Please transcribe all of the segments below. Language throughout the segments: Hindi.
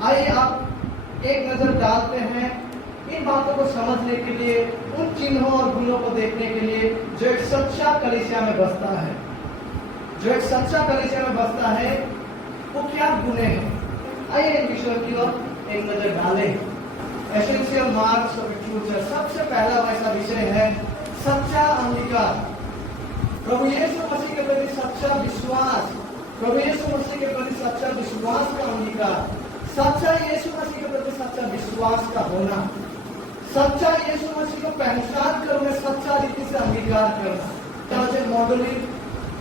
आइए आप एक नजर डालते हैं इन बातों को समझने के लिए, उन चिन्हों और गुणों को देखने के लिए जो एक सच्चा कलीसिया में बसता है। जो एक सच्चा कलीसिया में बसता है वो क्या गुण हैं? आइए इन विषयों की ओर एक नजर डालें। Essential marks of true church, सबसे पहला वैसा विषय है सच्चा अंगीकार। प्रभु यीशु मसीह के प्रति सच्चा विश्वास, प्रभु यीशु मसीह के प्रति सच्चा विश्वास का अंगीकार, सच्चा यीशु मसीह के प्रति सच्चा विश्वास का होना, सच्चा यीशु मसीह को पहचान कर उन्हें सच्चा रीति से अंगीकार करना। मॉडलिंग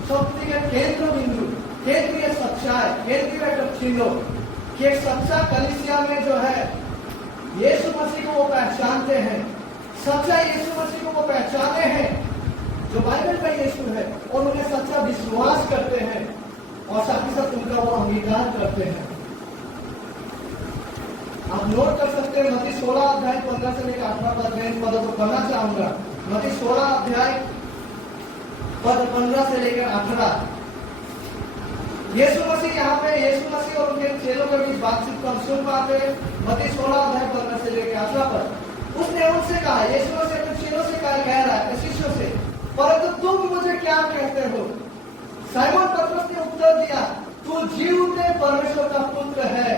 शक्ति के केंद्र बिंदु, केंद्रीय सच्चाई, केंद्रीय चिन्हों कि एक सच्चा कलीसिया में जो है यीशु मसीह को वो पहचानते हैं, सच्चा यीशु मसीह को वो पहचाने हैं जो बाइबल का यीशु है, और उन्हें सच्चा विश्वास करते हैं और साथ ही साथ उनका वो अंगीकार करते हैं। आप नोट कर सकते हैं मत्ती 16 अध्याय 15 से लेकर 18 पद में इन पदों को पढ़ना चाहूंगा। मत्ती 16 अध्याय पद 15 से लेकर 18। यीशु मसीह यहाँ पे यीशु मसीह और उनके चेलों के बीच बातचीत को हम सुन पाते हैं। मत्ती 16 अध्याय 15 से लेकर 18 पद। उसने उनसे कहा, यीशु मसीह अपने चेलों से कह रहा है, शिष्यों से, परंतु तुम मुझे क्या कहते हो? साइमन पतरस ने उत्तर दिया, तू जीवते परमेश्वर का पुत्र है।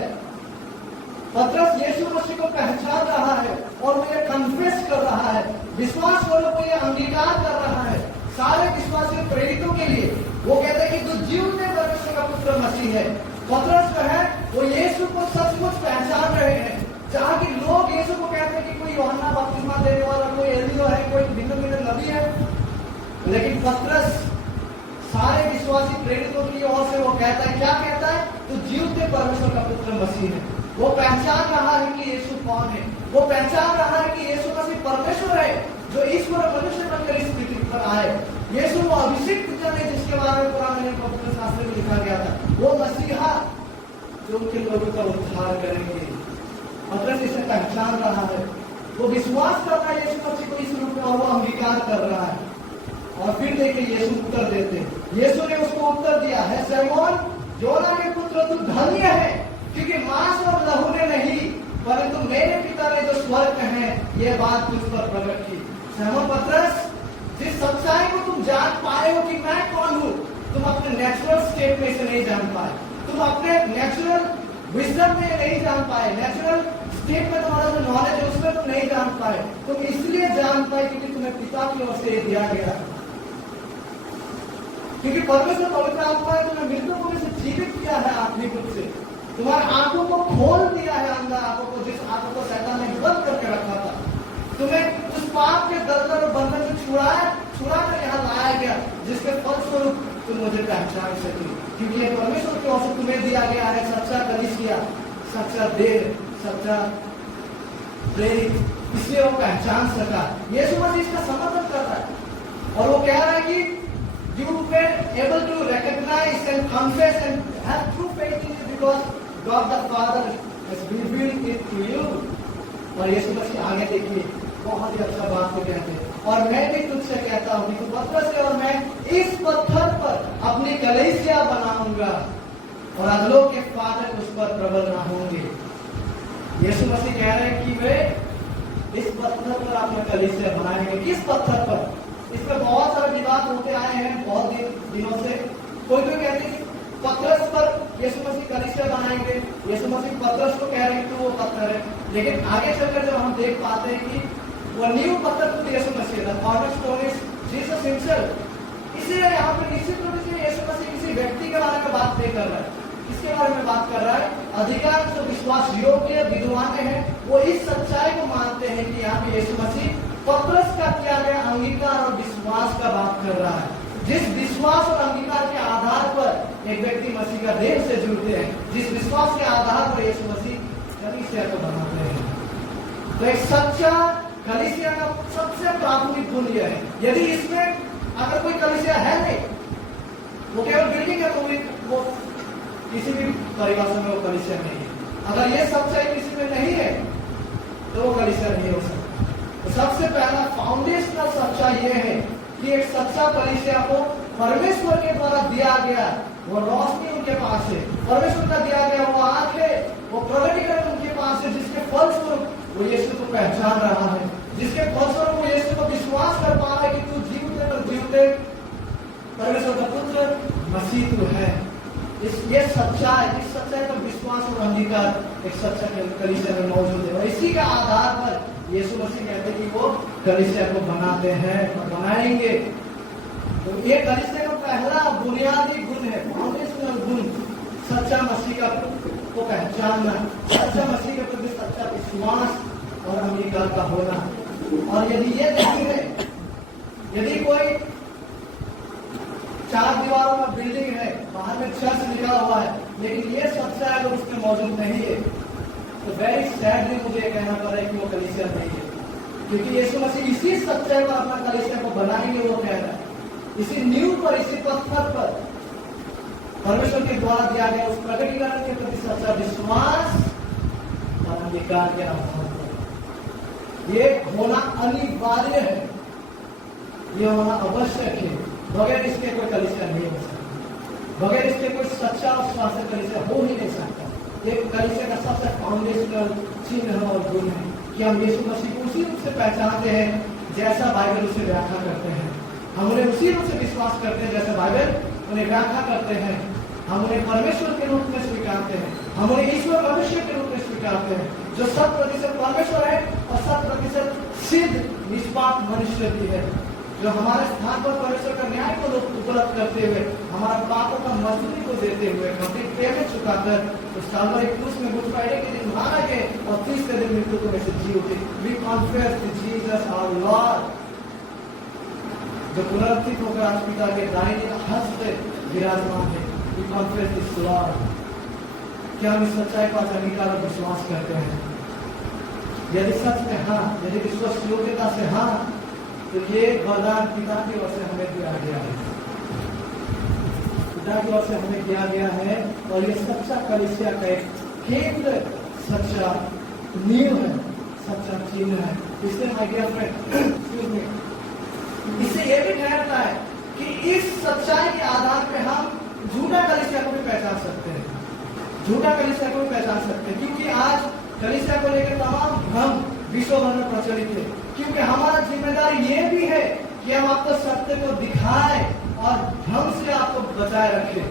पतरस यीशु मसीह को पहचान रहा है और मुझे कन्फेस कर रहा है, विश्वास वालों को यह अंगीकार कर रहा है। सारे विश्वासी प्रेरितों के लिए वो कहते हैं कि तू जीवते परमेश्वर का पुत्र मसीह है। पतरस जो है वो यीशु को सचमुच पहचान रहे हैं। जहाँ की लोग यीशु को कहते हैं कि कोई यूहन्ना बपतिस्मा देने वाला, कोई एलिया है, कोई भिन्न भिन्न नबी है, लेकिन पतरस सारे विश्वासी प्रेरितों की ओर से वो कहता है, क्या कहता है? तू जीवते परमेश्वर का पुत्र मसीह है। वो पहचान रहा है कि यीशु कौन है, वो पहचान रहा है कि यीशु मसीह परमेश्वर है जो ईश्वर और मनुष्य बनकर इस पृथ्वी पर आए। यीशु वो अभिषिक्त जन है जिसके बारे में पुराने नियम पवित्र शास्त्र में लिखा गया था, वो मसीहा जो उनके लोगों का उद्धार करेंगे। पतरस इसे पहचान रहा है, वो विश्वास कर रहा है यीशु मसीह को इस रूप में, और वो अंगीकार कर रहा है। और फिर देखिए यीशु उत्तर देते हैं। यीशु ने उसको उत्तर दिया है, शैमोन योना के पुत्र तू धन्य है, क्योंकि मांस और लहू ने नहीं परंतु मेरे पिता ने जो स्वर्ग में है ये बात तुझ पर प्रकट की। शैमोन पतरस, जिस सच्चाई को तुम जान पाए हो कि मैं कौन हूँ, तुम अपने नेचुरल स्टेट में से नहीं जान पाए, तुम अपने नेचुरल विजडम में नहीं जान पाए, नेचुरल स्टेट में तुम्हारा जो नॉलेज है उसमें तुम नहीं जान पाए। तुम इसलिए जान पाए क्योंकि तुम्हें पिता की ओर से दिया गया, क्योंकि परमेश्वर पवित्र आत्मा ने तुम्हें मृतकों को में से जीवित किया है आत्मिक रूप से, तुम्हारी आंखों को खोल दिया है, अंदर आंखों को, जिस आंखों को शैतान ने बंद करके रखा था। तुम्हें उस पाप के दलदल और बंधन से छुड़ा कर यहाँ लाया गया, जिसके फलस्वरूप तुम मुझे पहचान सके, क्योंकि ये परमेश्वर की ओर से तुम्हें दिया गया है सच्चा कलीसिया, सच्चा देव, सच्चा प्रेरित, इसलिए वो पहचान सका। यीशु मसीह इसका समर्थन कर रहा है और वो कह रहा है कि you were able to recognize and confess and have true faith in it because God the Father has revealed it to you। और यीशु मसीह आगे देखिए बहुत ही अच्छा बात को कहते हैं, और मैं भी तुझसे कहता हूँ कि पत्थर से और मैं इस पत्थर पर अपनी कलीसिया बनाऊंगा और अधलोक के फाटक उस पर प्रबल ना होंगे। यीशु मसीह कह रहे हैं कि वे इस पत्थर पर अपना कलीसिया बनाएंगे। किस पत्थर पर? इस पर बहुत सारे विवाद होते आए हैं बहुत दिनों से। कोई कहते हैं पतरस पर यीशु मसीह कलीसिया बनाएंगे, यीशु मसीह पतरस को कह रहे हैं कि वो पत्थर है, लेकिन आगे चलकर जब हम देख पाते हैं कि वो न्यू पत्थर तो यीशु मसीह था, कॉर्नरस्टोन इज जीसस हिमसेल्फ। इसलिए यहाँ पर निश्चित रूप से यीशु मसीह किसी व्यक्ति के बारे में बात नहीं कर रहा है, इसके बारे में बात कर रहा है अधिकांश जो विश्वास योग्य विद्वान हैं वो इस सच्चाई को मानते हैं कि यहाँ पे यीशु मसीह पतरस का किया गया अंगीकार और विश्वास का बात कर रहा है। जिस विश्वास और अंगीकार के आधार पर एक व्यक्ति मसीह का देह से जुड़ते हैं, जिस विश्वास के आधार पर यीशु मसीह कलीसिया को बनाते हैं। तो एक सच्चा कलीसिया का सबसे प्राथमिक गुण यह है, यदि इसमें अगर कोई कलीसिया है नहीं, वो केवल बिल्डिंग है, तो वो किसी भी परिभाषा में वो कलीसिया नहीं है। अगर ये सच्चाई किसी में नहीं है तो वो कलीसिया नहीं हो सकता। तो सबसे पहला फाउंडेशनल सच्चाई ये है कि एक सच्चा कलीसिया को परमेश्वर के द्वारा दिया गया वो रोशनी उनके पास है, परमेश्वर का दिया गया वो आंख है, वो प्रगटीकरण वो यीशु को पहचान रहा है, जिसके फलस्वरूप वो यीशु को विश्वास कर पा रहा है कि तू जीवते पर जीवते परमेश्वर का पुत्र मसीह तू है। ये सच्चाई, इस सच्चाई पर विश्वास और अंगीकार एक सच्चा कलीसिया में मौजूद है। और इसी का आधार पर यीशु मसीह कहते हैं कि वो कलीसिया को बनाते हैं और बनाएंगे। तो ये कलीसिया का पहला बुनियादी गुण है, फाउंडेशनल गुण, सच्चा मसीह को पहचानना, सच्चा मसीह के प्रति सच्चा विश्वास और अंगीकार का होना। और यदि ये नहीं है, यदि कोई 4 दीवारों का बिल्डिंग है, बाहर में चर्च लिखा हुआ है, लेकिन ये सच्चा अगर उसमें मौजूद नहीं है, तो वेरी सैडली मुझे ये कहना पड़ रहा है कि वो कलीसिया नहीं है। क्योंकि यीशु मसीह इसी सच्चाई पर अपना कलीसिया को बनाएंगे, वो कह रहा है। इसी नींव पर, इसी पत्थर पर परमेश्वर के द्वारा दिया गया उस प्रकटीकरण के प्रति सच्चा विश्वास और अंगीकार के आधार पर ये होना अनिवार्य है, ये होना आवश्यक है। बगैर इसके कोई कलीसिया नहीं हो सकता, बगैर इसके कोई सच्चा और शास्त्र कलीसिया हो ही नहीं सकता। एक कलीसिया का सबसे फाउंडेशनल चिन्ह और गुण है कि हम यीशु मसीह को उसी रूप से पहचानते हैं जैसा बाइबल उसे व्याख्या करते हैं। हम उन्हें उसी रूप से विश्वास करते हैं जैसे बाइबल उन्हें व्याख्या करते हैं। हम उन्हें परमेश्वर के रूप में स्वीकारते हैं, हम उन्हें ईश्वर मनुष्य के रूप में स्वीकारते हैं, जो 100% परमेश्वर है और 100% सिद्ध निष्पाप मनुष्य भी है, जो हमारे स्थान पर परमेश्वर का न्याय को उपलब्ध करते हुए, हमारा पापों का मजदूरी को देते हुए, अपनी पेमेंट चुकाकर उस काल्वरी क्रूस में गुड फ्राइडे के दिन मारा गए और तीसरे दिन मृत्यु में से जी उठे। We confess to Jesus our Lord, जो पुनरुत्थित होकर आज पिता के दाहिने हस्त विराजमान है। We confess this Lord. क्या हम इस सच्चाई पर अंगीकार और विश्वास करते हैं? यदि सच में हाँ, यदि विश्वास योग्यता से हाँ, तो ये वरदान पिता की ओर से हमें दिया गया है, पिता की ओर से हमें दिया गया है। और ये सच्चा कलीसिया का एक केंद्र, सच्चा नींव है, सच्चा चिन्ह है। इसलिए माय डियर फ्रेंड, इससे ये भी ठहरता है कि इस सच्चाई के आधार पे हम झूठा कलीसिया को भी पहचान सकते हैं, झूठा कलीसिया को भी पहचान सकते हैं। क्योंकि आज कलीसिया को लेकर तमाम भ्रम विश्व भर में प्रचलित है। क्योंकि हमारा जिम्मेदारी ये भी है कि हम आपको सत्य को दिखाएं और भ्रम से आपको बचाए रखें।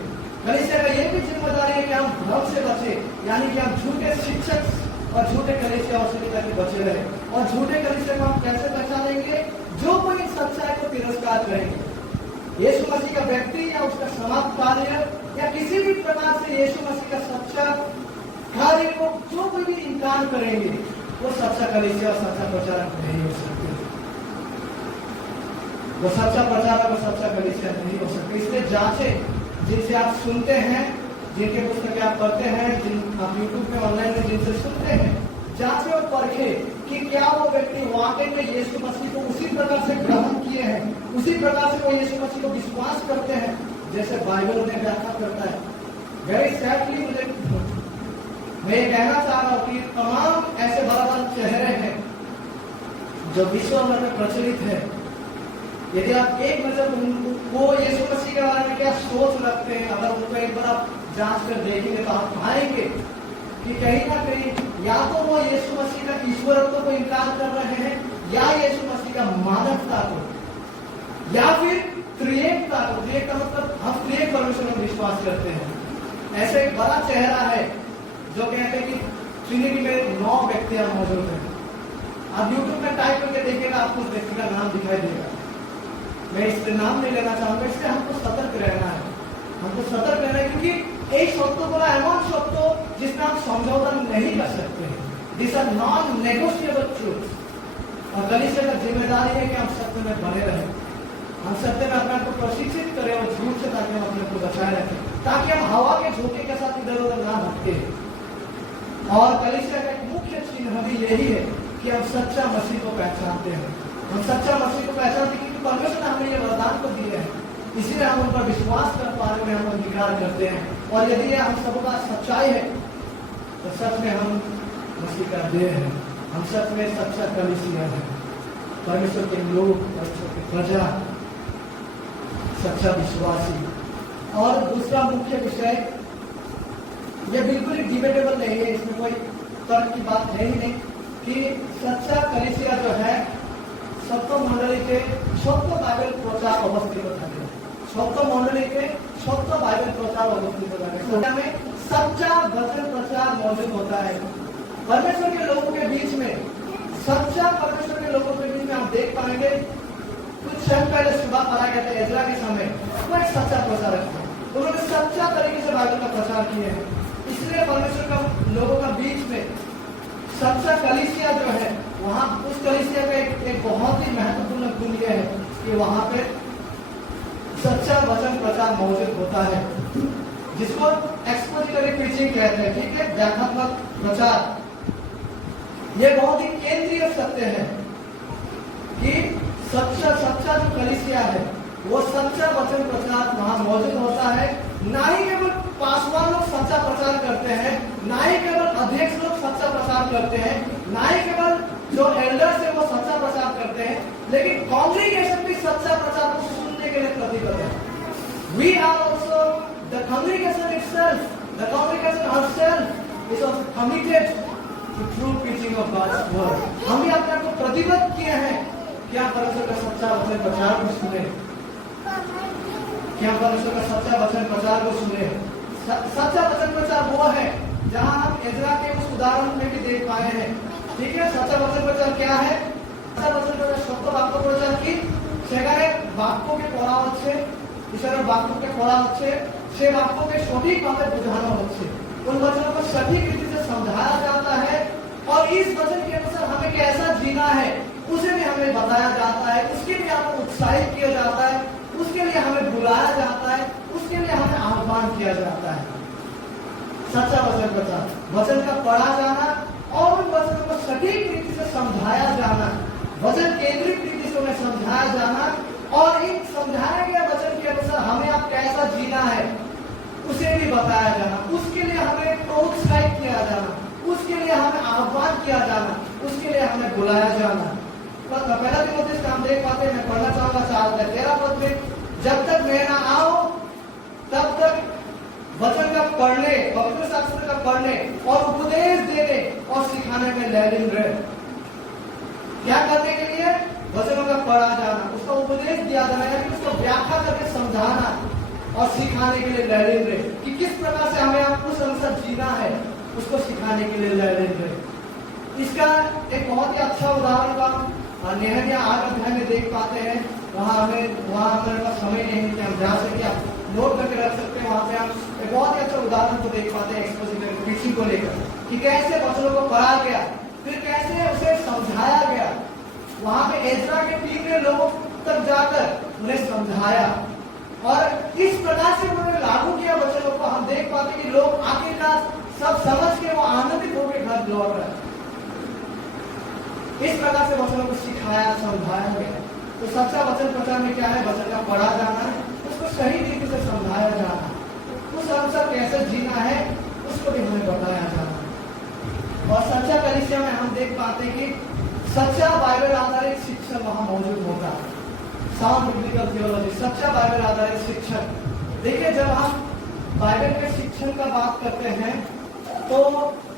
कलीसिया का ये भी जिम्मेदारी है कि हम भ्रम से बचे, यानी कि हम झूठे शिक्षक और झूठे कलीसिया और से बचे रहे। और झूठे कलीसिया को हम कैसे पहचानेंगे? जो कोई सच्चाई को तिरस्कार करेंगे, यीशु मसीह का व्यक्ति या उसका समाप्त कार्य या किसी भी प्रकार से यीशु मसीह का सच्चा कार्य को जो कोई भी इनकार करेंगे, वो सच्चा कलीसिया और सच्चा प्रचारक नहीं हो सकते। वो सच्चा प्रचारक और सच्चा कलीसिया नहीं हो सकते। इसलिए जांचें, जिनसे आप सुनते हैं, जिनके पुस्तकें आप पढ़ते हैं, जिन आप यूट्यूब पे ऑनलाइन में जिनसे सुनते हैं, जांचें और परखें कि क्या वो व्यक्ति वाकई में यीशु मसीह को उसी प्रकार से ग्रहण किए हैं, उसी प्रकार से वो यीशु मसीह को विश्वास करते हैं जैसे बाइबल उन्हें व्याख्या करता है। वेरी सैडली मैं ये कहना चाह रहा हूँ कि तमाम ऐसे बड़े चेहरे हैं जो विश्व भर में प्रचलित है। यदि आप एक नजर वो यीशु मसीह के बारे में क्या सोच रखते हैं, अगर उनको एक बार आप जांच कर देखेंगे तो आप पाएंगे कि कहीं ना कहीं या तो वो यीशु मसीह का ईश्वरत्व को इनकार कर रहे हैं, या यीशु मसीह का मानवता को, या फिर त्रिएकता को। त्रिएकता मतलब हम त्रिएक परमेश्वर में विश्वास करते हैं। ऐसे एक बड़ा चेहरा है जो कहते हैं कि ट्रिनिटी में 9 व्यक्तियां मौजूद हैं। आप यूट्यूब में टाइप करके देखिएगा, आपको उस व्यक्ति का नाम दिखाई देगा। मैं इससे नाम नहीं लेना चाहूंगा, इसलिए हमको सतर्क रहना है, हमको सतर्क रहना है, क्योंकि एक शब्द बोला एमन शब्द जिसमें हम समझौता नहीं कर सकते हैं। This are non negotiable truth. और कलीसिया का जिम्मेदारी है कि हम सत्य में बने रहें, हम सत्य में अपने को प्रशिक्षित करें और झूठ से ताकि हम अपने को बचाए रखें, ताकि हम हवा के झोंके के साथ इधर उधर ना भटके। और कलीसिया का एक मुख्य चिन्ह भी यही है कि हम सच्चा मसीह को पहचानते हैं। हम सच्चा मसीह को पहचानते हैं क्योंकि परमेश्वर ने हमें ये वरदान को दिए हैं, इसीलिए हम उन पर विश्वास कर पाने में हम अंगीकार करते हैं। और यदि हम सबका सच्चाई है तो सच में हम मसीह का देह है, हम सच में सच्चा कलीसिया है, परमेश्वर के लोग, परमेश्वर की प्रजा, सच्चा विश्वासी। और दूसरा मुख्य विषय, यह बिल्कुल डिबेटेबल नहीं है, इसमें कोई तर्क की बात है ही नहीं। कि सच्चा कलिसिया जो है सत्य मंडलीके सत्य बाइबल प्रचार अवस्थित থাকে सत्य मंडलीके सत्य बाइबल प्रचार अवस्थित থাকে सत्य में सच्चा वचन प्रचार मौजूद होता है परमेश्वर के लोगों के बीच में सच्चा परमेश्वर के लोगों के बीच में आप देख पाएंगे कुछ समय पहले सुबह पढ़ाया गया था एजरा के समय वो एक सच्चा प्रचारक थे उन्होंने सच्चा तरीके से बाइबल का प्रचार किए हैं इसलिए परमेश्वर का लोगों का बीच में सच्चा कलीसिया जो है वहाँ उस कलीसिया का एक बहुत ही महत्वपूर्ण गुण यह है कि वहाँ पे सच्चा वचन प्रचार मौजूद होता है जिसको एक्सपोजिटरी प्रीचिंग कहते हैं ठीक है व्याख्यात्मक प्रचार ये बहुत ही केंद्रीय सत्य है कि सच्चा जो कलीसिया है वो सच्चा वचन प्रचार वहाँ मौजूद होता है ना ही केवल पासवान लोग सच्चा प्रचार करते हैं ना ही केवल अध्यक्ष लोग सच्चा प्रचार करते हैं ना ही केवल जो एल्डर्स है वो सच्चा प्रचार करते हैं लेकिन कांग्रीगेशन भी सच्चा प्रचार को सुनने के लिए प्रतिबद्ध है We are also the congregation itself, the congregation herself is also committed to true preaching of God's word. हम भी अपने आप को प्रतिबद्ध किए हैं क्या परमेश्वर का सच्चा वचन प्रचार को सुने क्या परमेश्वर का सच्चा वचन प्रचार को सुने सच्चा वचन प्रचार वो है जहाँ हम एजरा के उस उदाहरण में भी देख पाए हैं ठीक है सच्चा वचन प्रचार क्या है सच्चा वचन प्रचार सत्य বাক্য প্রচার কি সেখানে বাক্যকে পড়া হচ্ছে ঈশ্বরের বাক্যকে পড়া হচ্ছে সে বাক্যকে সঠিকভাবে বোঝানো হচ্ছে उन वचनों को सटीक रीति से समझाया जाता है और इस वचन के अनुसार हमें कैसा जीना है उसे भी हमें बताया जाता है उसके लिए हमें उत्साहित किया जाता है उसके लिए हमें बुलाया जाता है उसके लिए हमें आह्वान किया जाता है सच्चा वचन प्रचार वचन का पढ़ा जाना और उन वचनों को सटीक रीति से समझाया जाना वचन केंद्रित रीति से उन्हें समझाया जाना और इन समझाए गए वचन के अनुसार हमें अब कैसा जीना है उसे भी बताया जाना उसके लिए हमें प्रोत्साहित किया जाना उसके लिए हमें आह्वान किया जाना उसके लिए हमें बुलाया जाना पहला तीमुथियुस का हम देख पाते हैं मैं पढ़ना चाहूंगा 4-13 पद में जब तक मैं ना आऊं तब तक वचन का पढ़ने पवित्र शास्त्र का पढ़ने और उपदेश देने और सिखाने में लैलिन रहे क्या करने के लिए वचनों का पढ़ा जाना उसका उपदेश दिया जाना यानी उसको व्याख्या करके समझाना और सिखाने के लिए लैलिन रहे कि किस प्रकार से हमें उस अनुसार जीना है उसको सिखाने के लिए लैलिन रहे इसका एक बहुत ही अच्छा उदाहरण का नेहमिया 8 अध्याय में देख पाते हैं वहाँ हमारे पास समय नहीं है कि हम जा सके आप नोट करके रख सकते हैं वहाँ पे हम एक बहुत ही अच्छा उदाहरण को देख पाते हैं एक्सपोजिटरी प्रीचिंग को लेकर कि कैसे वचनों को पढ़ा गया फिर कैसे उसे समझाया गया वहाँ पे एजरा के टीम ने लोगों तक जाकर उन्हें समझाया और इस प्रकार से उन्होंने लागू किया वचनों को हम देख पाते कि लोग आखिरकार सब समझ के वो आनंदित होकर घर लौट रहे इस प्रकार से वचनों को सिखाया समझाया गया तो सच्चा वचन प्रचार में क्या है वचन का पढ़ा जाना है उसको सही तरीके से समझाया जाना उस अनुसार कैसे जीना है उसको भी हमें बताया जाना और सच्चा कलीसिया में हम देख पाते हैं कि सच्चा बाइबल आधारित शिक्षण वहाँ मौजूद होगा साउंड बिब्लिकल थियोलॉजी सच्चा बाइबल आधारित शिक्षण देखिए जब हम बाइबल के शिक्षण का बात करते हैं तो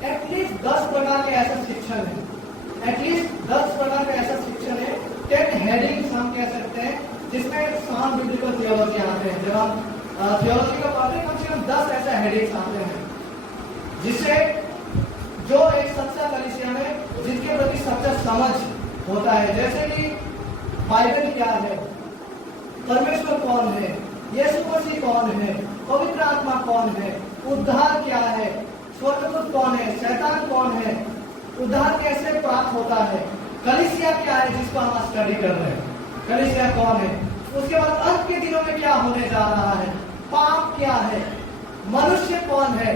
एटलीस्ट 10 प्रकार के ऐसा शिक्षण है एटलीस्ट 10 प्रकार का ऐसा शिक्षण है 10 हेडिंग्स हम कह सकते हैं जिसमें साउंड बिब्लिकल थियोलॉजी आते हैं जब हम थियोलॉजी का पढ़ते हैं कम से कम 10 ऐसे हेडिंग्स आते हैं जिससे जो एक सच्चा कलीसिया में जिनके प्रति सच्चा समझ होता है जैसे कि बाइबल क्या है परमेश्वर कौन है यीशु मसीह कौन है पवित्र आत्मा कौन है उद्धार क्या है स्वर्गदूत कौन है शैतान कौन है उद्धार कैसे प्राप्त होता है कलीसिया क्या है जिसको हम स्टडी कर रहे हैं कलीसिया कौन है उसके बाद अंत के दिनों में क्या होने जा रहा है पाप क्या है मनुष्य कौन है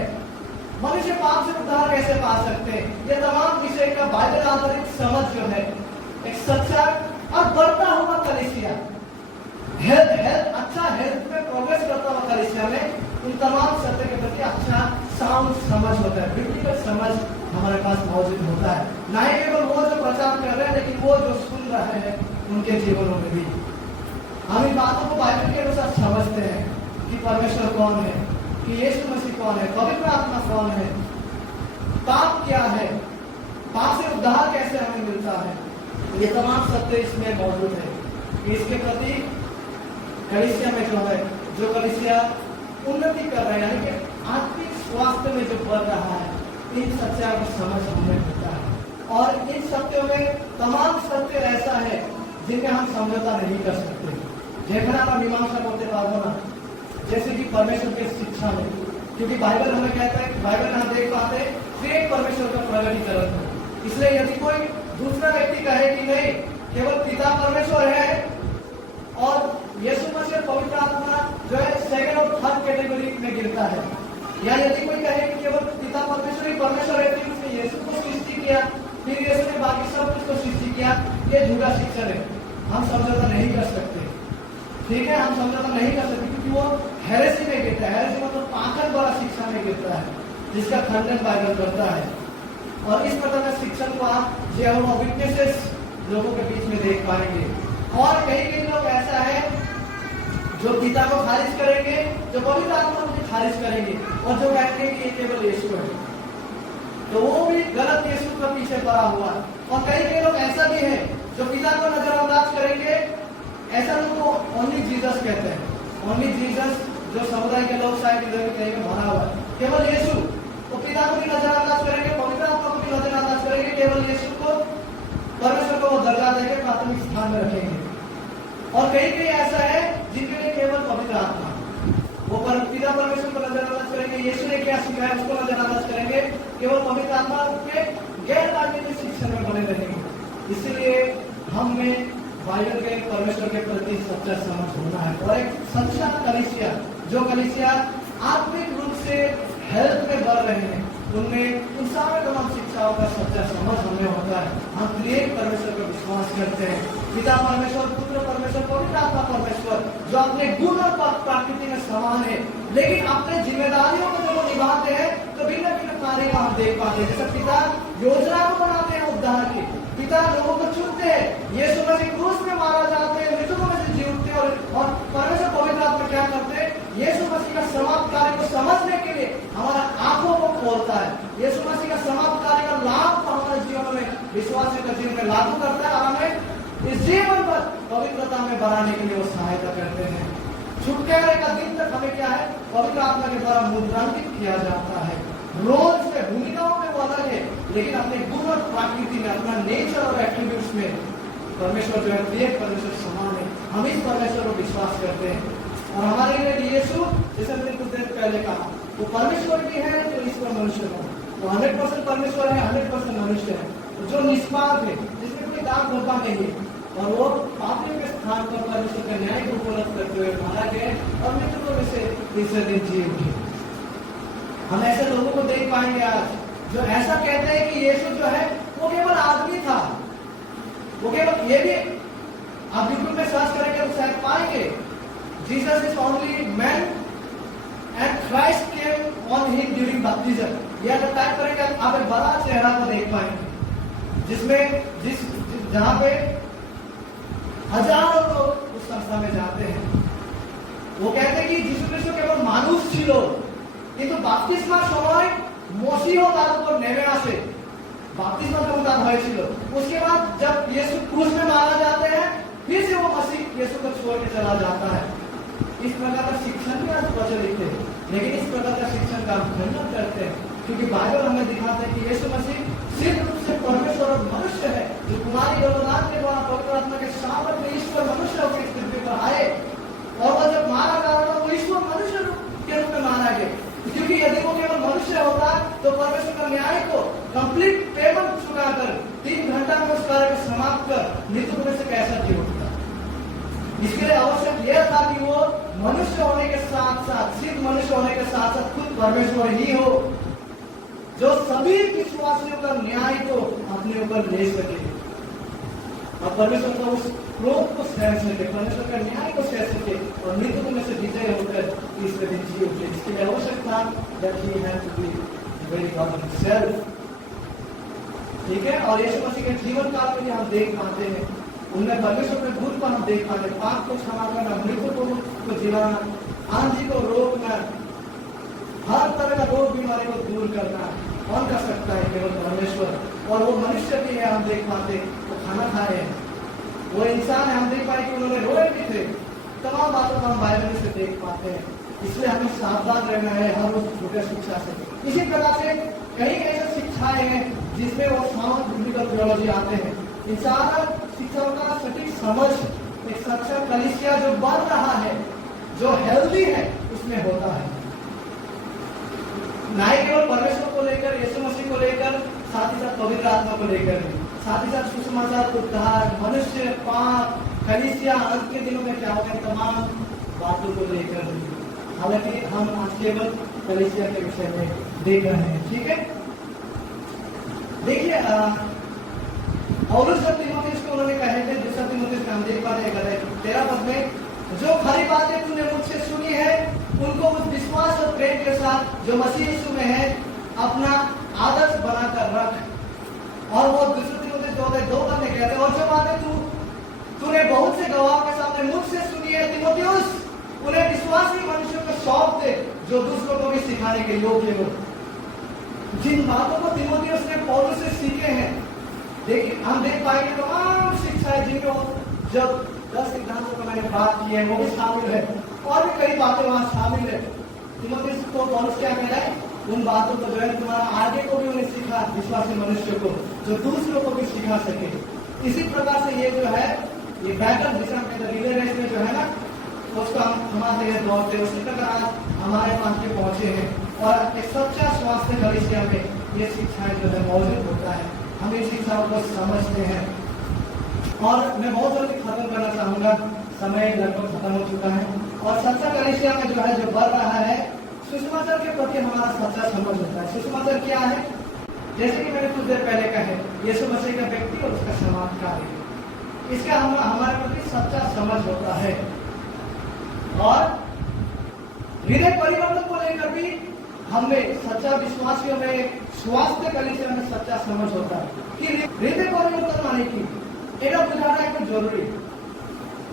मनुष्य पाप से उद्धार कैसे पा सकते हैं ये तमाम विषय का बाइबल आधारित समझ जो है एक सच्चा और बढ़ता हुआ कलीसिया अच्छा हेल्थ में प्रोग्रेस करता हुआ कलीसिया में इन तमाम सत्य के प्रति अच्छा साउंड समझ होता है बिब्लिकल समझ हमारे पास मौजूद होता है ना ही केवल वो जो प्रचार कर रहे हैं लेकिन वो जो सुन रहे हैं उनके जीवनों में भी हम इन बातों को बाइबल के अनुसार समझते हैं कि परमेश्वर कौन है कि यीशु मसीह कौन है पवित्र आत्मा कौन है पाप क्या है पाप से उद्धार कैसे हमें मिलता है, ये तमाम सत्य इसमें मौजूद है। इसके प्रति कलीसिया में जो कलीसिया उन्नति कर रहे हैं, यानी कि आत्मिक स्वास्थ्य में जो बढ़ रहा है, इन सत्यों को समझ हमें होता है। और इन सत्यों में तमाम सत्य ऐसा है जिनमें हम समझौता नहीं कर सकते। देखना हम मीमांसा बोलते पाओ ना, जैसे कि परमेश्वर की शिक्षा में, क्योंकि बाइबल हमें कहता है, बाइबल में हम देख पाते हैं कि परमेश्वर का प्रगटीकरण है। इसलिए यदि कोई दूसरा व्यक्ति कहे कि नहीं, केवल पिता परमेश्वर है और यीशु मसीह पवित्र आत्मा जो है सेकंड और थर्ड कैटेगरी में गिरता है, या यदि कोई कहे कि केवल पिता परमेश्वर ही परमेश्वर है, फिर उसने यीशु को सृष्टि किया, फिर यीशु ने बाकी सब कुछ को सृष्टि किया, ये झूठा शिक्षण है। हम समझौता नहीं कर सकते, ठीक है, हम समझौता नहीं कर सकते, क्योंकि वो हेरेसी में गिरता है। हेरेसी मतलब पाखंड वाला शिक्षा में गिरता है, जिसका खंडन बाइबल करता है। और इस प्रकार का शिक्षण को आप जेहोवा विटनेसेस लोगों के बीच में देख पाएंगे। और कई लोग ऐसा है जो पिता को खारिज करेंगे, जो पवित्र आत्मा को खारिज करेंगे, और जो कहेंगे कि ये केवल यीशु है, तो वो भी गलत यीशु का पीछे पड़ा हुआ है। और कई लोग ऐसा भी है जो पिता को नजरअंदाज करेंगे, ऐसा लोग को ओनली जीसस कहते हैं। ओनली जीसस जो समुदाय के लोग शायद इधर कहीं में भरा हुआ है, केवल यीशु, तो पिता को भी नजरअंदाज करेंगे, पवित्र आत्मा को भी नजरअंदाज करेंगे, केवल यीशु को, परमेश्वर को वो दर्जा देकर प्राथमिक स्थान में रखेंगे। और कई ऐसा है जिनके लिए केवल पवित्र आत्मा, वो पिता परमेश्वर को नजरअंदाज करेंगे, यीशु ने क्या सिखाया उसको नजरअंदाज करेंगे, केवल पवित्र आत्मा के गैर राजनीतिक शिक्षण में बने रहेंगे। इसलिए हमें बाइबल के परमेश्वर के प्रति सच्चा समझ होना है। और एक सच्चा कलीसिया, जो कलीसिया आत्मिक रूप से हेल्थ में बढ़ रहे हैं, उनमें उन सारे तमाम शिक्षाओं का सच्चा समझ हमें होता है। हम त्रिएक परमेश्वर पर विश्वास करते हैं, पिता परमेश्वर, पुत्र परमेश्वर, पवित्र आत्मा परमेश्वर, जो अपने गुण और प्रकृति में समान है, लेकिन अपने जिम्मेदारियों को जब वो निभाते हैं तो भिन्न भिन्न कार्य को हम देख पाते हैं। जैसे पिता योजना को बनाते हैं उद्धार की, पिता लोगों को चुनते हैं, यीशु मसीह क्रूस में मारा जाते हैं, मृतकों में से जी उठते हैं, और परमेश्वर पवित्र आत्मा क्या करते हैं, यीशु मसीह का समाप्त कार्य को समझने के लिए हमारा आंखों को खोलता है, यीशु मसीह का समाप्त कार्य का लाभ को हमारे जीवन में, विश्वासियों के जीवन में लागू करता है, और हमें इस जीवन पर पवित्रता में बढ़ाने के लिए वो सहायता करते हैं। छुटकारे का दिन तक हमें क्या है, पवित्र आत्मा के द्वारा मुद्रांकित किया जाता है। रोल से भूमिकाओं में वो अलग है, लेकिन अपने गुण और प्रकृति में, अपना नेचर और एट्रीब्यूट्स में परमेश्वर जो है त्रिएक परमेश्वर समान है। हम इस परमेश्वर को विश्वास करते हैं। और हमारे लिए यीशु, जैसे हमने कुछ देर पहले कहा, वो परमेश्वर भी है तो ईश्वर मनुष्य है, वो 100% परमेश्वर है, 100% मनुष्य है, जो निष्पाप है, जिसमें कोई दाग धब्बा नहीं है, और वो पापियों के स्थान पर परमेश्वर का न्याय को उपलब्ध करते हुए मारा गया और मृतकों में से तीसरे दिन जी उठे। हम ऐसे लोगों को देख पाएंगे आज, जो ऐसा कहते हैं कि यीशु जो है वो केवल आदमी था, वो केवल, ये भी आप यूट्यूब में सर्च करेंगे तो शायद पाएंगे, Jesus is only man and Christ came on him during baptism. ये अगर टाइप करेंगे आप एक बड़ा चेहरा को देख पाएंगे, जिसमें जहां पे हजारों लोग उस संस्था में जाते हैं। वो कहते हैं कि यीशु ख्रिस्ट केवल मानुष छिलो, কিন্তু বাপ্তিস্মার সময় মসিহ তার উপর নেমে আসে, বাপ্তিস্মা जब उतार হয়েছিল, उसके बाद जब यीशु क्रूस में मारा जाते हैं, फिर से वो मसीह यीशु को छोड़ के चला जाता है। इस प्रकार का शिक्षण भी आज प्रचलित है, लेकिन इस प्रकार का शिक्षण का हम खंडन करते हैं, क्योंकि बाइबल हमें दिखाता है कि यीशु मसीह सिर्फ रूप से परमेश्वर और मनुष्य है, जो कुमारी गर्भधान के द्वारा पवित्र आत्मा के सामर्थ में ईश्वर मनुष्य होकर इस पृथ्वी पर आए, और वो जब मारा जा रहा था वो ईश्वर मनुष्य के रूप में मारा गया, क्योंकि यदि वो केवल मनुष्य होता तो परमेश्वर का न्याय को कंप्लीट पेमेंट चुकाकर 3 घंटा में उस कार्य को समाप्त कर मृत्यु में से कैसा जी उठता। इसके लिए आवश्यक यह था कि वो मनुष्य होने के साथ साथ, सिर्फ मनुष्य होने के साथ साथ खुद परमेश्वर ही हो, जो सभी विश्वासियों का न्याय को अपने ऊपर ले सके और परमेश्वर का उस क्रोध को सह सके, परमेश्वर का न्याय को सह सके और मृत्यु में से विजय होकर तीसरे दिन जी उठे। इसके लिए आवश्यक था that he had to be very God himself। ठीक है, और यीशु मसीह के जीवन काल में हम देख पाते हैं, उनमें परमेश्वर के गुण को हम देख पाते हैं, पाप को क्षमा करना, मृत्यु को जिलाना, आंधी को रोकना, हर तरह का रोग बीमारी को दूर करना। कौन कर सकता है? केवल परमेश्वर। और वो मनुष्य भी है, हम देख पाते, वो खाना खा रहे हैं, वो इंसान है, हम देख पाए कि उन्होंने रोए भी थे। तमाम बातों को हम बाइबल से देख पाते हैं। इसलिए हमें सावधान रहना है हर उस झूठे शिक्षा से। इसी प्रकार से कई ऐसी शिक्षाएं हैं जिसमें वो साउंड बिब्लिकल थियोलॉजी आते हैं। इन सारा शिक्षाओं का सटीक समझ एक सच्चा कलीसिया जो बढ़ रहा है, जो हेल्दी है, उसमें होता है। ना ही केवल परमेश्वर को लेकर, यीशु मसीह को लेकर, साथ ही साथ पवित्र आत्मा को लेकर भी, साथ ही साथ सुसमाचार, उद्धार, मनुष्य, पाप, कलीसिया, अंत के दिनों में क्या होगा, तमाम बातों को लेकर भी। हालांकि हम आज केवल कलीसिया के विषय में देख रहे हैं, ठीक है। देखिए और जब तीमुथियुस को उन्होंने कहे थे, दूसरा तीमुथियुस का हम देख पाते हैं 13 में, जो खरी बातें तूने मुझसे सुनी है उनको उस विश्वास और प्रेम के साथ जो मसीह यीशु में है अपना आदर्श बनाकर रख। और वो दूसरे तीमुथियुस 2 में कहते हैं, और जो बातें तूने बहुत से गवाहों के सामने मुझसे सुनी है तीमुथियुस, उन्हें विश्वासी मनुष्यों को सौंप दे जो दूसरों को भी सिखाने के योग्य हो। जिन बातों को तीमुथियुस ने पौलुस से सीखे हैं, देखिए हम देख पाएंगे तमाम शिक्षाएं जिनको जब 10 सिद्धांतों का मैंने बात की है वो भी शामिल है, और भी कई बातें वहां शामिल है। तीमुथियुस को पौलुस क्या कह रहा है, उन बातों को जो है तुम्हारा आगे को भी उन्हें सिखा, विश्वासी मनुष्य को, जो दूसरों को भी सिखा सके। इसी प्रकार से ये जो है, ये बैटल जिसे हम कहते हैं रिले रेस में जो है ना, उसको हम हमारे दौड़ते, उसी प्रकार हमारे पास के पहुंचे हैं। और एक सच्चा स्वास्थ्य कलीसिया में ये शिक्षाएं जो है मौजूद होता है, हम इन शिक्षाओं को समझते हैं। और मैं बहुत जल्दी खत्म करना चाहूंगा, समय लगभग खत्म हो चुका है। और सच्चा कलीसिया में जो है, जो बढ़ रहा है, सुसमाचार के प्रति हमारा सच्चा समझ होता है। सुसमाचार क्या है, जैसे कि मैंने कुछ देर पहले कहा, यीशु मसीह का व्यक्ति और उसका समाज कार्य, इसका हमारे प्रति सच्चा समझ होता है। और हृदय परिवर्तन को लेकर भी हमें सच्चा विश्वासियों में, स्वास्थ्य कलीसिया में सच्चा समझ होता है कि हृदय परिवर्तन माने की এটা बुझाना एक जरूरी,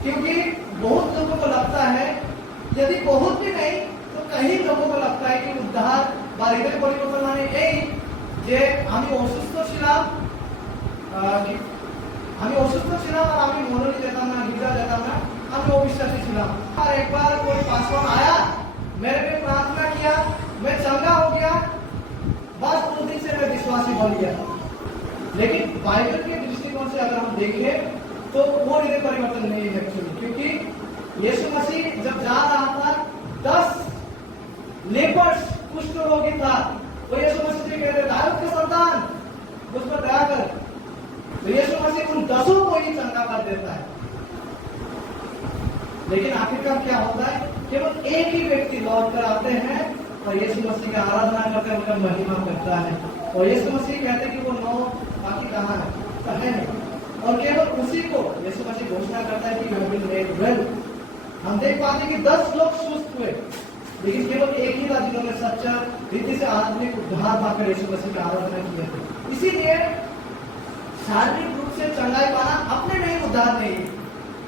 क्योंकि बहुत लोगों को लगता है, यदि बहुत भी नहीं तो कई लोगों को लगता है कि उद्धार বা হৃদয় পরিবর্তন মানে এই যে আমি অসুস্থ ছিলাম, और আমি মনোনি যেতাম না, गिरजा যেতাম ना, আমি অবিশ্বাসী ছিলাম। और एक बार कोई पासवान आया, मेरे पे प्रार्थना किया, मैं चंगा हो गया, बस उस दिन से मैं विश्वासी बन गया। लेकिन बाइबल के दृष्टिकोण से अगर हम देखें तो वो हृदय परिवर्तन नहीं है एक्चुअली, क्योंकि यीशु मसीह जब जा रहा था 10 लेपर्स कुष्ठ रोगी था, तो यीशु मसीह से कहते दाऊद के संतान मुझ पर दया कर, तो यीशु मसीह उन 10 को ही चंगा कर देता है। लेकिन आखिरकार क्या होता है, केवल एक ही व्यक्ति लौट कर आते हैं और यीशु मसीह की आराधना करते हैं, उनका महिमा करता है। और यीशु मसीह कहते हैं कि वो 9 बाकी कहाँ है, तो है नहीं। और केवल उसी को यीशु मसीह घोषणा करता है कि you have been made well. हम देख पाते हैं कि 10 लोग सुस्त हुए, लेकिन केवल एक ही था जिन्होंने सच्चा रीति से आत्मिक उद्धार पाकर यीशु मसीह की आराधना की है। इसीलिए शारीरिक रूप से चंगाई पाना अपने में ही उद्धार नहीं है,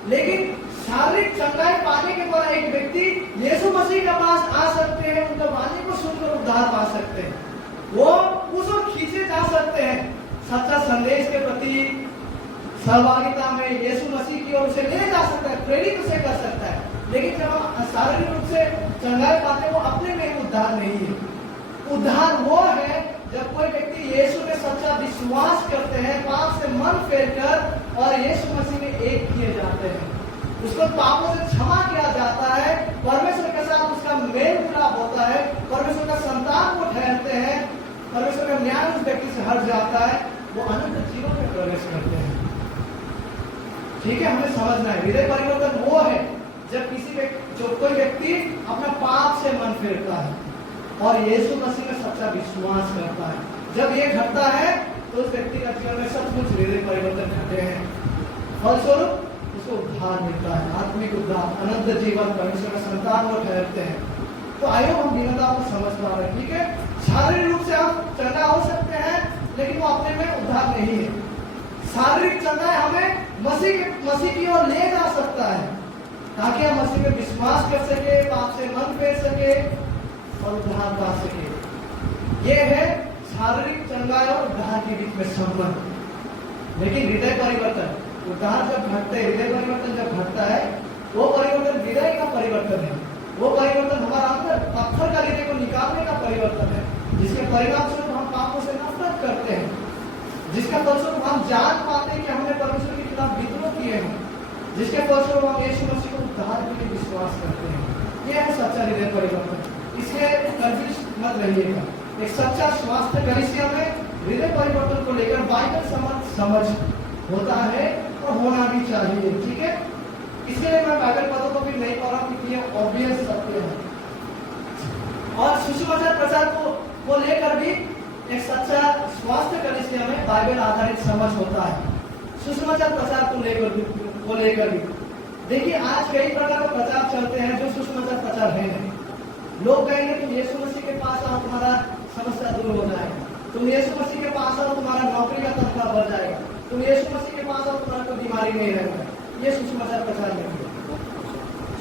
लेकिन शारीरिक चंगाई पाने के द्वारा एक व्यक्ति यीशु मसीह के पास आ सकते हैं, उनका वाणी को सुनकर उद्धार पा सकते हैं, वो उसको खींचे जा सकते हैं सच्चा संदेश के प्रति सहभागिता में यीशु मसीह की ओर से ले जा सकता है, प्रेरित उसे कर सकता है। लेकिन जब हम शारीरिक रूप से चंगाई पाते, वो अपने में उद्धार नहीं है। उद्धार वो है जब कोई व्यक्ति यीशु में सच्चा विश्वास करते हैं, पाप से मन फेरकर और यीशु मसीह में एक किए जाते हैं, उसको पापों से क्षमा किया जाता है, परमेश्वर के साथ उसका मेल मिलाप होता है, परमेश्वर का संतान को ठहरते हैं, परमेश्वर का न्याय उस व्यक्ति से हट जाता है, वो अनंत जीवन में प्रवेश करते हैं। ठीक है, हमें समझना है हृदय परिवर्तन वो है जब कोई व्यक्ति अपना पाप से मन फेरता है और यीशु मसीह में सच्चा विश्वास करता है। जब ये घटता है तो उस व्यक्ति का जीवन में सचमुच हृदय परिवर्तन घटे हैं, फलस्वरूप उसको उद्धार मिलता है, आत्मिक उद्धार, अनंत जीवन, परमेश्वर का संतान वो ठहरते हैं। तो आइए हम भिन्नता को समझ पा रहे हैं। ठीक है, शारीरिक रूप से हम चंगा हो सकते हैं, लेकिन वो अपने में उद्धार नहीं है। शारीरिक चंगाई हमें मसीह की ओर ले जा सकता है, ताकि हम मसीह में विश्वास कर सके, पाप से मन फेर सके और उद्धार पा सके। ये है शारीरिक चंगाई और उद्धार के बीच में संबंध। लेकिन हृदय परिवर्तन, उद्धार जब घटते, हृदय परिवर्तन जब घटता है, वो परिवर्तन हृदय का परिवर्तन है। वो परिवर्तन हमारा अंदर पत्थर का हृदय को निकालने का परिवर्तन है, जिसके परिणाम स्वरूप हम पापों से नफरत करते हैं, जिसके फलस्वरूप हम जान पाते हैं कि हमने परमेश्वर के खिलाफ विद्रोह किए हैं, जिसके फलस्वरूप हम यीशु मसीह को उद्धार के लिए विश्वास करते हैं। यह है सच्चा हृदय परिवर्तन। इसलिए कंफ्यूज मत रहिएगा। एक सच्चा स्वास्थ्य कलीसिया में हृदय परिवर्तन को लेकर बाइबल समझ होता है और होना भी चाहिए। ठीक है, इसलिए मैं बाइबल पदों को भी नहीं पढ़ रहा क्योंकि ये ऑब्वियस सत्य है। और सुसमाचार प्रचार को लेकर भी एक सच्चा स्वास्थ्य कलीसिया में बाइबल आधारित समझ होता है। सुसमाचार प्रचार को लेकर भी देखिए, आज कई प्रकार के प्रचार चलते हैं जो सुसमाचार प्रचार है नहीं। लोग कहेंगे तुम यीशु मसीह के पास आओ, तुम्हारा समस्या दूर हो जाएगा। तुम यीशु मसीह के पास आओ, तुम्हारा नौकरी का तनख्वाह बढ़ जाएगा। तुम यीशु मसीह के पास आओ, तुम्हारा कोई बीमारी नहीं रहेगा। ये सुसमाचार प्रचार नहीं है।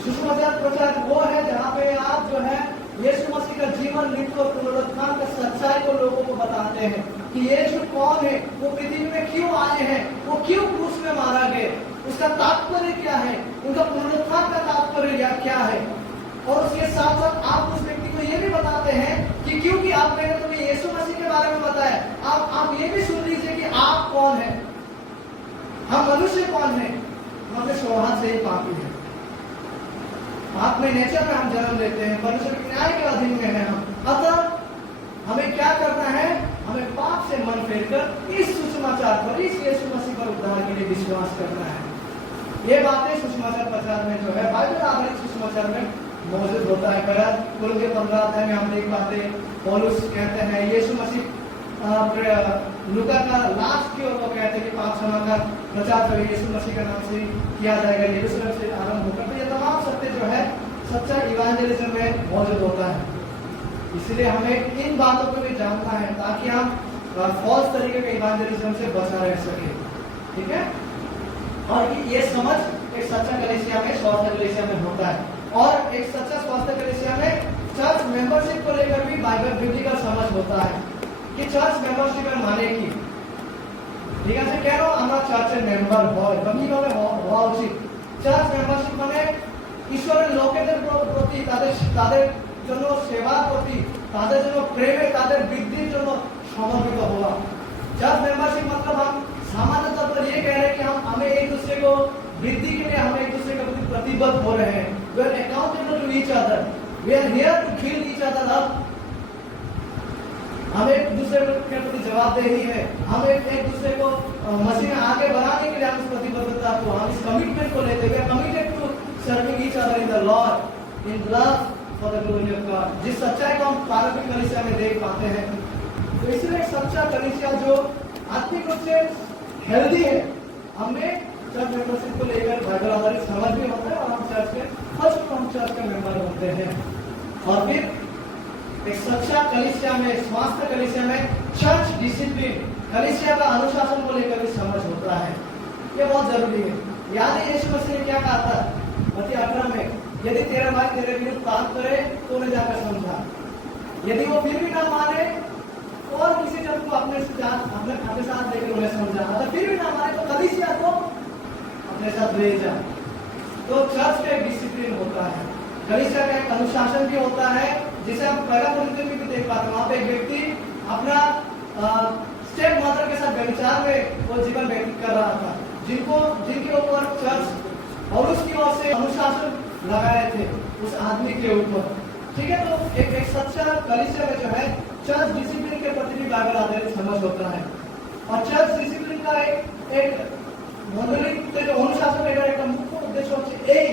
सुसमाचार प्रचार वो है जहाँ पे आप जो है यीशु मसीह का जीवन, मृत्यु और पुनरुत्थान का सच्चाई को लोगों को बताते हैं कि यीशु कौन है, वो पृथ्वी में क्यों आए हैं, वो क्यों क्रूस में मारा गए, उसका तात्पर्य क्या है, उनका पुनरुत्थान का तात्पर्य क्या है। और उसके साथ साथ आप उस व्यक्ति को ये भी बताते हैं कि क्योंकि आप मैंने तुम्हें यीशु मसीह के बारे में बताया, आप ये भी सुन लीजिए कि आप कौन है, हम मनुष्य कौन है। हमें स्वभाव से ही पापी है, पाप में नेचर में हम जन्म लेते हैं, परमेश्वर के न्याय के अधीन में है हम। अतः हमें क्या करना है, हमें पाप से मन फेरकर इस सुसमाचार पर, इस यीशु मसीह पर उद्धार के लिए विश्वास करना है। ये बातें सुसमाचार प्रचार में जो है बाइबल आधारित सुसमाचार में मौजूद होता है। कुल के 15 अध्याय में हम देख पाते हैं, पौलुस कहते हैं यीशु मसीह लूका का लास्ट की ओर वो कहते हैं कि पाप क्षमा का प्रचार जो यीशु मसीह के नाम से किया जाएगा, यरूशलेम से आरंभ होकर। तो ये तमाम सत्य जो है सच्चा इवांजेलिज्म में मौजूद होता है। इसलिए हमें इन बातों को भी जानना है ताकि हम फॉल्स तरीके के इवांजेलिज्म से बचा रह सके। ठीक है, और ये समझ एक सच्चा कलीसिया में, स्वास्थ्य कलीसिया में होता है। और एक सच्चा स्वास्थ्य कलीसिया में चर्च मेंबरशिप को लेकर भी बाइबल बिब्लिकल समझ होता है कि चर्च मेंबरशिप माने কি। ঠিক আছে, কেন আমরা চার্চের মেম্বার হয় বা কিভাবে হওয়া উচিত। চার্চ মেম্বারশিপ মানে ঈশ্বরের লোকেদের প্রতি, তাদের জন্য সেবার প্রতি, তাদের জন্য প্রেমে, তাদের বৃদ্ধির জন্য সমর্পিত হওয়া। चर्च मेंबरशिप मतलब हम सामान्य तौर पर ये कह रहे हैं कि हमें एक दूसरे को वृद्धि के लिए हम एक दूसरे के प्रति प्रतिबद्ध हो रहे हैं। We are accountable to each other. We are here to build each other up. हम एक दूसरे के प्रति जवाबदेही है, हम एक दूसरे को मसीह में आगे बढ़ाने के लिए हम इस प्रतिबद्धता को, हम इस कमिटमेंट को लेते हुए committed to serving each other in the Lord in love for the glory of God. जिस सच्चाई को हम पारंपरिक कलीसिया में देख पाते हैं, तो इसलिए एक सच्चा कलीसिया जो आत्मिक रूप से हेल्दी है, हमने चर्च मेंबरशिप को लेकर बाइबल आधारित समझ भी होता है और हम चर्च के फर्स्ट हम चर्च के मेंबर होते हैं। और फिर एक सच्चा कलीसिया में, स्वास्थ्य कलीसिया में चर्च डिसिप्लिन, कलीसिया का अनुशासन को लेकर भी समझ होता है। ये बहुत जरूरी है। याद है यीशु मसीह ने क्या कहा था मत्ती 18 में, यदि तेरा भाई तेरे विरुद्ध पाप करे तो उन्हें जाकर समझा, यदि वो फिर भी ना माने और किसी जन को अपने साथ लेकर उन्हें समझा, अगर फिर भी ना माने तो कलीसिया को अपने साथ ले जा। तो चर्च का एक डिसिप्लिन होता है, कलीसिया का एक अनुशासन भी होता है, जिसे हम पहला परिचय में भी देख पाते हैं। वहां पे एक व्यक्ति अपना स्टेप मदर के साथ व्यभिचार में वो जीवन व्यतीत कर रहा था, जिनके ऊपर चर्च और उसकी ओर से अनुशासन लगाए थे उस आदमी के ऊपर। ठीक है, तो एक सच्चा कलीसिया में जो है चर्च डिसिप्लिन के प्रति भी बाइबल आधारित समझ होता है। और चर्च डिसिप्लिन का एक मंडली जो अनुशासन का एक मुख्य उद्देश्य होता है,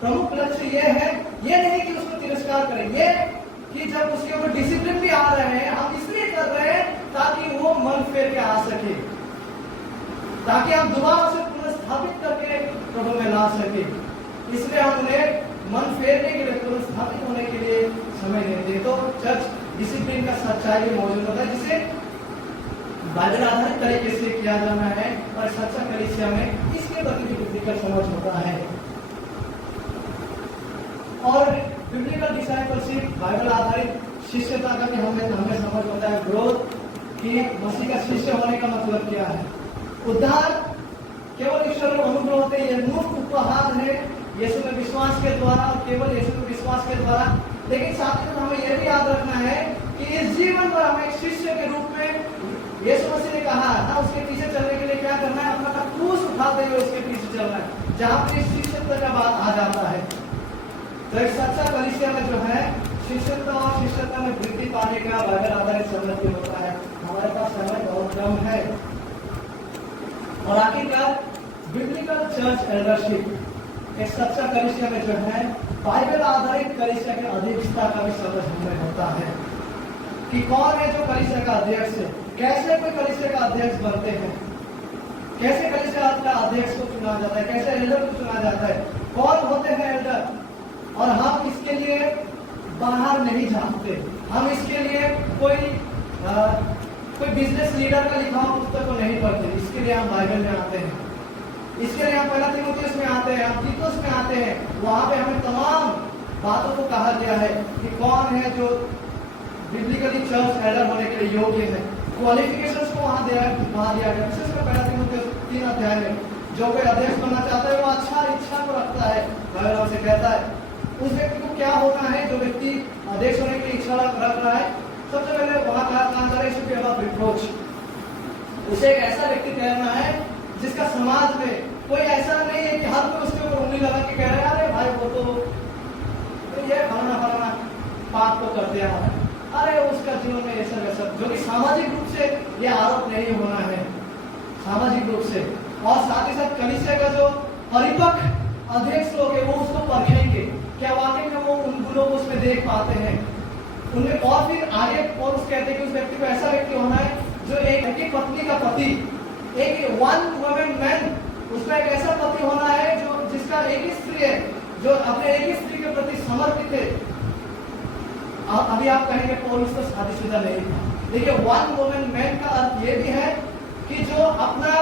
प्रमुख लक्ष्य ये है, ये नहीं कि उसको तिरस्कार करें, ये कि जब उसके ऊपर डिसिप्लिन भी आ रहे हैं, हम इसलिए कर रहे हैं ताकि वो मन फेर के आ सके, ताकि हम दोबारा से पुनर्स्थापित करके प्रभु में ला सके। इसलिए हम उन्हें मन फेरने के लिए, पुनर्स्थापित होने के लिए समय देते हैं। तो चर्च डिसिप्लिन का सच्चाई मौजूद होता है, जिसे बाइबल आधारित तरीके से किया जाना है। और सच्चा कलीसिया में इसके प्रति भी बिब्लिकल समझ होता है। और बिब्लिकल डिसाइपलशिप, बाइबल आधारित शिष्यता का भी हमें समझ होता है। ग्रोथ कि मसीह का शिष्य होने का मतलब क्या है। उद्धार केवल ईश्वर में अनुग्रह होते हैं, यह मुफ्त उपहार है यीशु में विश्वास के द्वारा और केवल यीशु में विश्वास के द्वारा। लेकिन साथ ही हमें यह भी याद रखना है कि इस जीवन पर हमें एक शिष्य के रूप में यीशु मसीह ने कहा ना, उसके पीछे चलने के लिए क्या करना है, अपना क्रूस उठाते हुए उसके पीछे चलना है, जहां पर शिष्यत्व का बात आ जाता है। तो एक सच्चा कलीसिया में जो है शिष्यत्व और शिष्यता में वृद्धि पाने का बाइबल आधारित समय होता है। हमारे पास समय बहुत कम है। और आखिरकार बिब्लिकल चर्च एल्डरशिप, एक सच्चा कलीसिया में जो है बाइबल आधारित कलीसिया की अध्यक्षता का भी समझ हमें होता है कि कौन है जो कलीसिया का अध्यक्ष है, कैसे कोई कलीसिया का अध्यक्ष बनते हैं, कैसे कलीसिया का अध्यक्ष को चुना जाता है, कैसे एल्डर को चुना जाता है, कौन होते हैं एल्डर। और हम इसके लिए बाहर नहीं जाते, हम इसके लिए कोई बिजनेस लीडर का लिखा हुआ पुस्तक को नहीं पढ़ते। इसके लिए हम बाइबल में आते हैं, इसके लिए हम पहला तीमुथियुस में आते हैं, हम तीतुस में आते हैं। वहां पे हमें तमाम बातों को कहा गया है कि कौन है जो बिब्लिकली चर्च एल्डर होने के लिए योग्य है। क्वालिफिकेशंस को वहां दिया गया। विशेषकर पहला तीमुथियुस 3 अध्याय में जो कोई अध्यक्ष बनना चाहता है वो अच्छा इच्छा को रखता है, बाइबल हमसे कहता है उस व्यक्ति को क्या होना है। जो व्यक्ति अध्यक्ष होने की इच्छा रख रहा है, सबसे पहले वहां कहा जा रहा है रिप्रोच, उसे एक ऐसा व्यक्ति कहना है जिसका समाज में कोई ऐसा नहीं है कि हर कोई उसके ऊपर उंगली लगा के कह रहे हैं अरे भाई वो तो ये फलाना पाप को कर दिया है, अरे उसका जीवन में ऐसा वैसा, जो कि सामाजिक रूप से ये आरोप नहीं होना है, सामाजिक रूप से। और साथ ही साथ कलीसिया का जो परिपक्व अध्यक्ष लोग है वो उसको परखेंगे, क्या वाकई में वो उन गुणों को उसमें देख पाते हैं उनमें। और फिर आगे और उस कहते हैं कि उस व्यक्ति को ऐसा व्यक्ति होना है जो एक पत्नी का पति, एक वन वुमन मैन, उसका एक ऐसा पति होना है जो जिसका एक ही स्त्री है, जो अपने एक ही स्त्री के प्रति समर्पित है। अभी आप कहेंगे पौलुस तो शादीशुदा नहीं था, देखिए वन वुमन मैन का अर्थ ये भी है कि जो अपना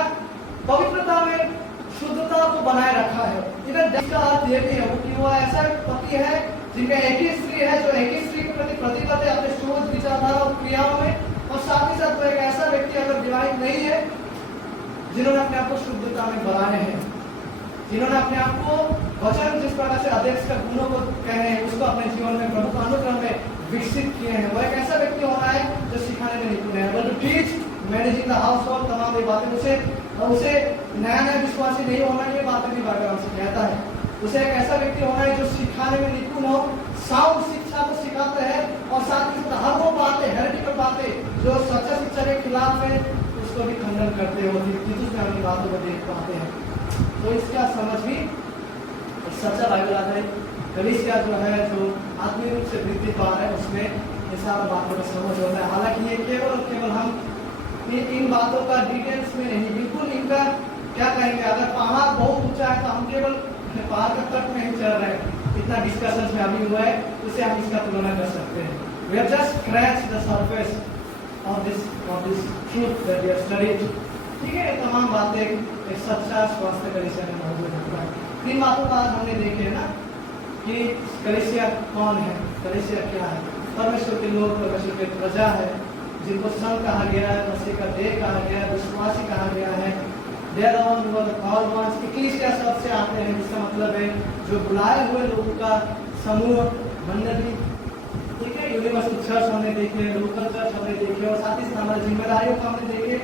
पवित्रता में शुद्धता को बनाए रखा है। इधर जिसका अर्थ ये भी है कि वो ऐसा पति है जिनका एक ही स्त्री है, जो एक ही स्त्री के प्रति प्रतिबद्ध है अपने सोच विचारधारा और क्रियाओं में। और साथ ही साथ वो एक ऐसा व्यक्ति अगर विवाहित नहीं है जिन्होंने अपने आप को शुद्धता में बनाए हैं, जिन्होंने अपने आप को वचन जिस प्रकार से अध्यक्ष का गुणों को कहे हैं उसको अपने जीवन में प्रमुख अनुक्रम में विकसित किए हैं। वो एक ऐसा व्यक्ति होना है जो सिखाने में निपुण है, वो teach managing the house hold, तमाम ये बातें उसे नया विश्वासी नहीं होना, ये बातें भी बाइबल हमसे कहता है। उसे एक ऐसा व्यक्ति होना है जो सिखाने में निपुण हो, साउंड शिक्षा को सिखाते हैं और साथ ही साथ हर वो बातें हेरेटिकल बातें जो सच्चा शिक्षा के खिलाफ है उसको भी खंडन करते हो, तीतुस में अपनी बातों को देख पाते हैं। तो इसका समझ भी सच्चा बाइबल आधारित कलीसिया जो है जो आत्मीय रूप से वृद्धि पा रहा है उसमें ये सारा बातों का समझ होता है। हालांकि ये केवल हम इन बातों का डिटेल्स में नहीं, बिल्कुल इनका क्या कहेंगे, अगर पहाड़ बहुत ऊंचा है तो हम केवल पहाड़ के तट में ही चल रहे हैं, इतना डिस्कशन में अभी हुआ है उससे हम इसका तुलना कर सकते हैं। We have just scratched the surface of this truth that we have studied. ठीक है, तमाम बातें एक सच्चा स्वास्थ्य कलीसिया में मौजूद होता है। 3 बातों का हमने देखे ना कि कलीसिया कौन है, कलीसिया क्या है। परमेश्वर के लोग, परमेश्वर की प्रजा है जिनको संघ कहा गया है, मसीह का देह कहा गया है, विश्वासी कहा गया है। They are the ones who are called ones. इक्लीसिया शब्द से आते हैं जिसका मतलब है जो बुलाए हुए लोगों का समूह, मंडली। ठीक है, यूनिवर्सल चर्च हमने देखे, लोकल चर्च हमने देखे और साथ ही साथ हमारी जिम्मेदारियों को हमने देखे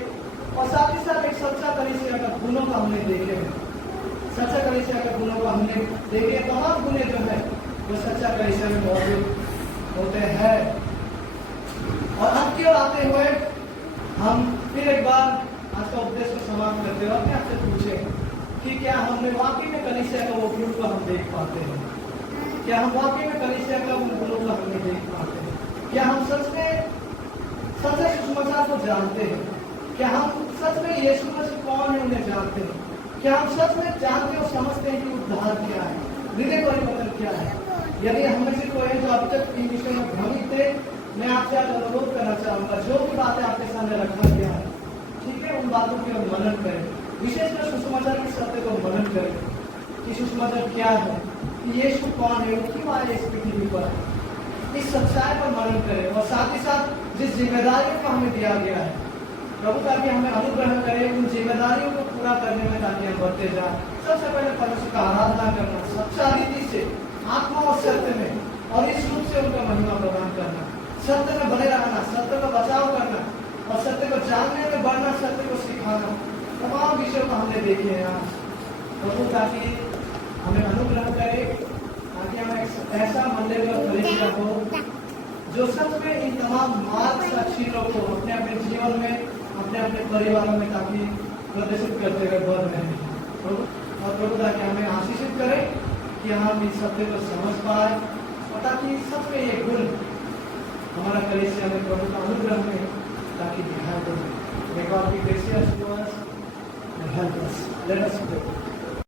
और साथ ही साथ एक सच्चा कलीसिया का गुणों को हमने देखे हैं। सच्चा कलीसिया के गुणों को हमने देखे, तमाम गुण जो है वो सच्चा कलीसिया में मौजूद होते हैं। और अंत की ओर आते हुए हम फिर एक बार आज का उपदेश को समाप्त करते हुए अपने आपसे पूछे कि क्या हमने वाकई में कलीसिया का वो गुण को हम देख पाते हैं, क्या हम वाकई में कलीसिया का उन गुणों को हमने देख पाते हैं, क्या हम सच में सच्चे सुसमाचार को जानते हैं, क्या हम सच में यीशु मसीह कौन है उन्हें जानते हैं, क्या हम सच में जानते और समझते हैं कि उद्धार क्या है, हृदय परिवर्तन क्या है। यदि हम में से कोई है जो अभी तक इन विषय में भ्रमित थे, मैं आपसे आज अनुरोध करना चाहूंगा जो भी बातें आपके सामने रखा गया है, ठीक है, उन बातों की हम मनन करें, विशेषकर सुसमाचार के सत्य को मनन करें कि सुसमाचार क्या है, कि यीशु कौन है, वो क्यों आए इस पृथ्वी पर। इस सच्चाई पर मनन करें और साथ ही साथ जिस जिम्मेदारी को हमें दिया गया है प्रभु ताकि हमें अनुग्रह करे उन जिम्मेदारियों को पूरा करने में, ताकि हम बढ़ते जाए। सबसे पहले परमेश्वर का आराधना करना, सच्चा रीति से, आत्मा और सत्य में, और इस रूप से उनका महिमा प्रदान करना, सत्य में बने रहना, सत्य का बचाव करना, और सत्य को जानने में बढ़ना, सत्य को सिखाना। तमाम विषयों को हमने देखे हैं आज। प्रभु ताकि हमें अनुग्रह करे, ताकि हम एक ऐसा मंदिर का खरीदा हो जो सच में इन तमाम मार्ग साक्षियों को अपने अपने जीवन में, अपने अपने परिवारों में ताकि प्रदर्शित करते हुए बढ़ रहे हैं। और प्रभु ताकि हमें आशीषित करे कि हम इस सत्य को समझ पाए, और ताकि सच में ये गुण हमारा कलीसिया में प्रभु का अनुग्रह में ताकि ध्यान दे। May God be gracious to us and help us. Let us pray.